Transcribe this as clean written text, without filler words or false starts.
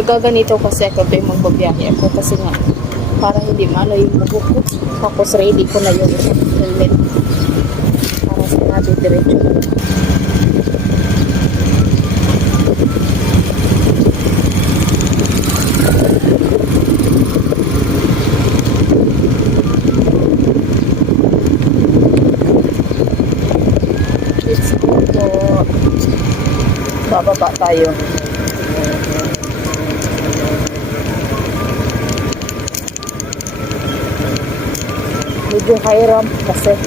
Nagaganito kasi ako tuwing magbabiyahe ako kasi nga para hindi maano yung buhok ko. Tapos ready ko na yung helmet para sinabi diretso na lang. Let's go po. Bababa tayo. Medyo high ramp kasi